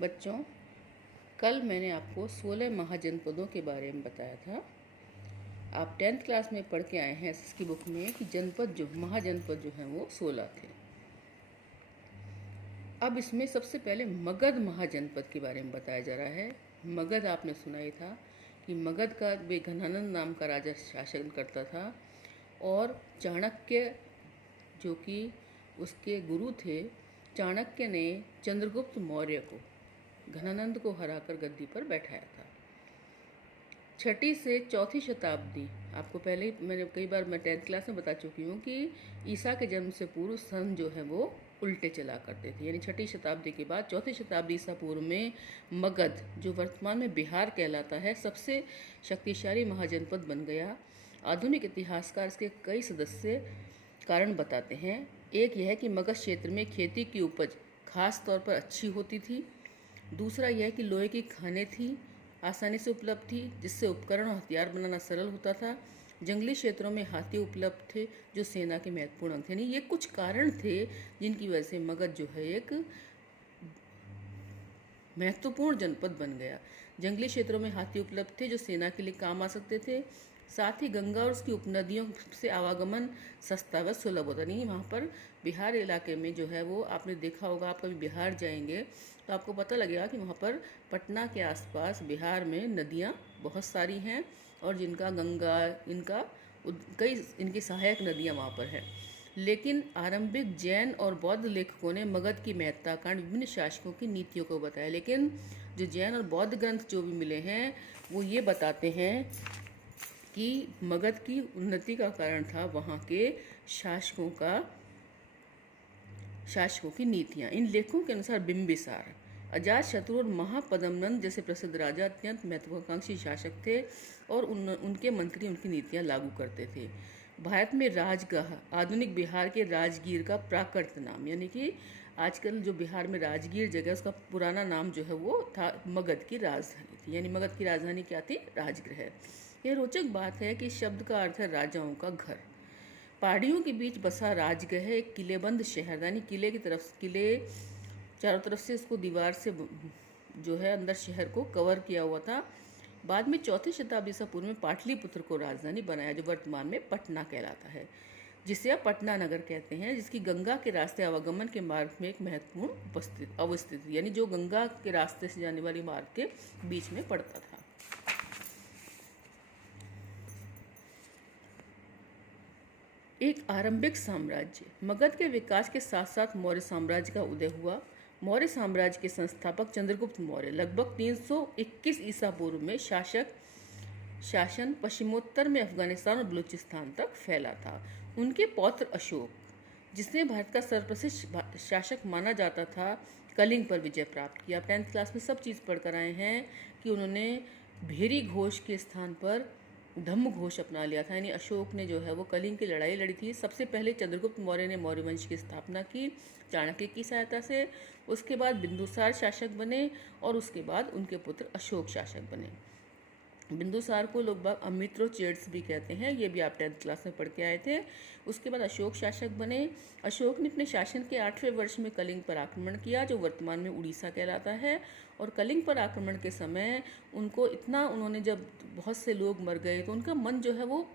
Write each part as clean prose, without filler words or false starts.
बच्चों, कल मैंने आपको 16 महाजनपदों के बारे में बताया था। आप 10th क्लास में पढ़ के आए हैं इसकी बुक में कि महाजनपद जो हैं वो 16 थे। अब इसमें सबसे पहले मगध महाजनपद के बारे में बताया जा रहा है। मगध आपने सुना ही था कि मगध का घनानंद नाम का राजा शासन करता था और चाणक्य जो कि उसके गुरु थे, चाणक्य ने चंद्रगुप्त मौर्य को घनानंद को हराकर गद्दी पर बैठाया था। 6ठी से 4थी शताब्दी, आपको पहले ही मैं 10th क्लास में बता चुकी हूँ कि ईसा के जन्म से पूर्व सन जो है वो उल्टे चला करते थे। यानी 6ठी शताब्दी के बाद 4थी शताब्दी ईसा पूर्व में मगध, जो वर्तमान में बिहार कहलाता है, सबसे शक्तिशाली महाजनपद बन गया। आधुनिक इतिहासकार इसके कई सदस्य कारण बताते हैं। एक यह है कि मगध क्षेत्र में खेती की उपज खास तौर पर अच्छी होती थी। दूसरा यह कि लोहे की खानें थी, आसानी से उपलब्ध थी, जिससे उपकरण और हथियार बनाना सरल होता था। जंगली क्षेत्रों में हाथी उपलब्ध थे जो सेना के महत्वपूर्ण अंग थे। यानी ये कुछ कारण थे जिनकी वजह से मगध जो है एक महत्वपूर्ण जनपद बन गया। जंगली क्षेत्रों में हाथी उपलब्ध थे जो सेना के लिए काम आ सकते थे। साथ ही गंगा और उसकी उपनदियों से आवागमन सस्ता व सुलभ होता। नहीं, वहाँ पर बिहार इलाके में जो है वो आपने देखा होगा, आप कभी बिहार जाएंगे तो आपको पता लगेगा कि वहाँ पर पटना के आसपास बिहार में नदियाँ बहुत सारी हैं और जिनका गंगा कई इनकी सहायक नदियाँ वहाँ पर हैं। लेकिन आरंभिक जैन और बौद्ध लेखकों ने मगध की महत्ता कारण विभिन्न शासकों की नीतियों को बताया। लेकिन जो जैन और बौद्ध ग्रंथ जो भी मिले हैं वो ये बताते हैं कि मगध की उन्नति का कारण था वहाँ के शासकों की नीतियाँ। इन लेखों के अनुसार बिंबिसार, अजातशत्रु और महापद्मनंद जैसे प्रसिद्ध राजा अत्यंत महत्वाकांक्षी शासक थे और उनके मंत्री उनकी नीतियाँ लागू करते थे। भारत में राजगाह, आधुनिक बिहार के राजगीर का प्राकृत नाम, यानी कि आजकल जो बिहार में राजगीर जगह उसका पुराना नाम जो है वो था मगध की राजधानी थी। यानी मगध की राजधानी क्या थी? राजगृह। यह रोचक बात है कि शब्द का अर्थ है राजाओं का घर। पहाड़ियों के बीच बसा राजगृह एक किलेबंद शहर, यानी किले चारों तरफ से इसको दीवार से जो है अंदर शहर को कवर किया हुआ था। बाद में 4ठी शताब्दी ईसा पूर्व में पाटलिपुत्र को राजधानी बनाया, जो वर्तमान में पटना कहलाता है, जिसे अब पटना नगर कहते हैं, जिसकी गंगा के रास्ते आवागमन के मार्ग में एक महत्वपूर्ण अवस्थित, यानी जो गंगा के रास्ते से जाने वाली मार्ग के बीच में पड़ता था। एक आरंभिक साम्राज्य। मगध के विकास के साथ साथ मौर्य साम्राज्य का उदय हुआ। मौर्य साम्राज्य के संस्थापक चंद्रगुप्त मौर्य लगभग 321 ईसा पूर्व में शासन पश्चिमोत्तर में अफगानिस्तान और बलूचिस्तान तक फैला था। उनके पौत्र अशोक, जिसने भारत का सर्वप्रसिद्ध शासक माना जाता था, कलिंग पर विजय प्राप्त किया। 10th क्लास में सब चीज़ पढ़कर आए हैं कि उन्होंने भेरी घोष के स्थान पर धम्म घोष अपना लिया था। यानी अशोक ने जो है वो कलिंग की लड़ाई लड़ी थी। सबसे पहले चंद्रगुप्त मौर्य ने मौर्य वंश की स्थापना की चाणक्य की सहायता से। उसके बाद बिंदुसार शासक बने और उसके बाद उनके पुत्र अशोक शासक बने। बिंदुसार को लोग बाग अमित्रोचेड्स भी कहते हैं, ये भी आप 10th क्लास में पढ़ के आए थे। उसके बाद अशोक शासक बने। अशोक ने अपने शासन के 8वें वर्ष में कलिंग पर आक्रमण किया, जो वर्तमान में उड़ीसा कहलाता है। और कलिंग पर आक्रमण के समय उन्होंने जब बहुत से लोग मर गए तो उनका मन जो है वो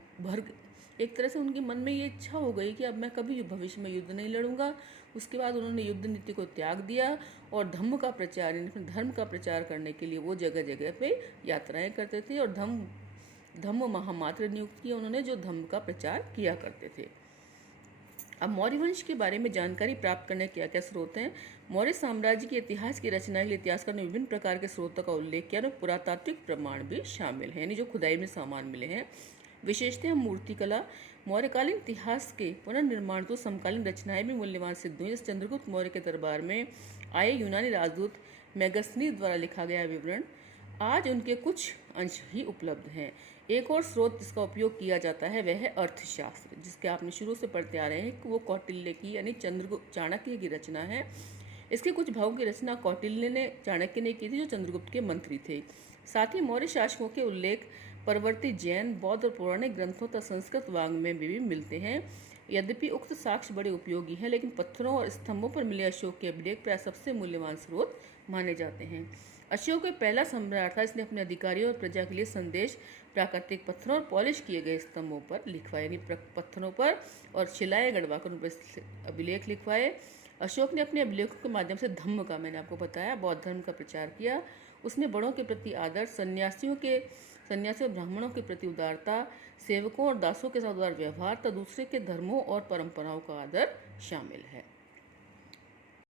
एक तरह से उनके मन में ये इच्छा हो गई कि अब मैं कभी भविष्य में युद्ध नहीं लड़ूंगा। उसके बाद उन्होंने युद्ध नीति को त्याग दिया और धर्म का प्रचार करने के लिए वो जगह जगह पे यात्राएं करते थे और धम्म महामात्र नियुक्त किए उन्होंने, जो धम्म का प्रचार किया करते थे। अब मौर्य वंश के बारे में जानकारी प्राप्त करने के क्या क्या स्रोत हैं? मौर्य साम्राज्य के इतिहास की रचना के लिए इतिहासकार ने विभिन्न प्रकार के स्रोतों का उल्लेख किया और पुरातात्विक प्रमाण भी शामिल हैं, यानी जो खुदाई में सामान मिले हैं। विशेषतः मूर्तिकला, मौर्यकालीन इतिहास के पुनर्निर्माण तो समकालीन रचनाएं भी मूल्यवान सिद्ध हुई। इस चंद्रगुप्त मौर्य के दरबार में आए यूनानी राजदूत मेगस्थनीज द्वारा लिखा गया विवरण आज उनके कुछ अंश ही उपलब्ध हैं। एक और स्रोत जिसका उपयोग किया जाता है वह है अर्थशास्त्र, जिसके आपने शुरू से पढ़ते आ रहे हैं कि वो कौटिल्य की यानी चाणक्य की रचना है। इसके कुछ भागों की रचना चाणक्य ने की थी, जो चंद्रगुप्त के मंत्री थे। साथ ही मौर्य शासकों के उल्लेख परवर्ती जैन, बौद्ध और पौराणिक ग्रंथों तथा संस्कृत वाङ्मय में भी मिलते हैं। यद्यपि उक्त साक्ष्य बड़े उपयोगी हैं, लेकिन पत्थरों और स्तंभों पर मिले अशोक के अभिलेख प्राय सबसे मूल्यवान स्रोत माने जाते हैं। अशोक एक पहला सम्राट था, इसने अपने अधिकारियों और प्रजा के लिए संदेश प्राकृतिक पत्थरों और पॉलिश किए गए स्तंभों पर लिखवाए, यानी पत्थरों पर और शिलाएं गढ़वाकर उन पर अभिलेख लिखवाए। अशोक ने अपने अभिलेखों के माध्यम से धम्म का, मैंने आपको बताया, बौद्ध धर्म का प्रचार किया। उसने बड़ों के प्रति आदर, सन्यासियों और ब्राह्मणों के प्रति उदारता, सेवकों और दासों के साथ उदार व्यवहार तथा दूसरे के धर्मों और परंपराओं का आदर शामिल है।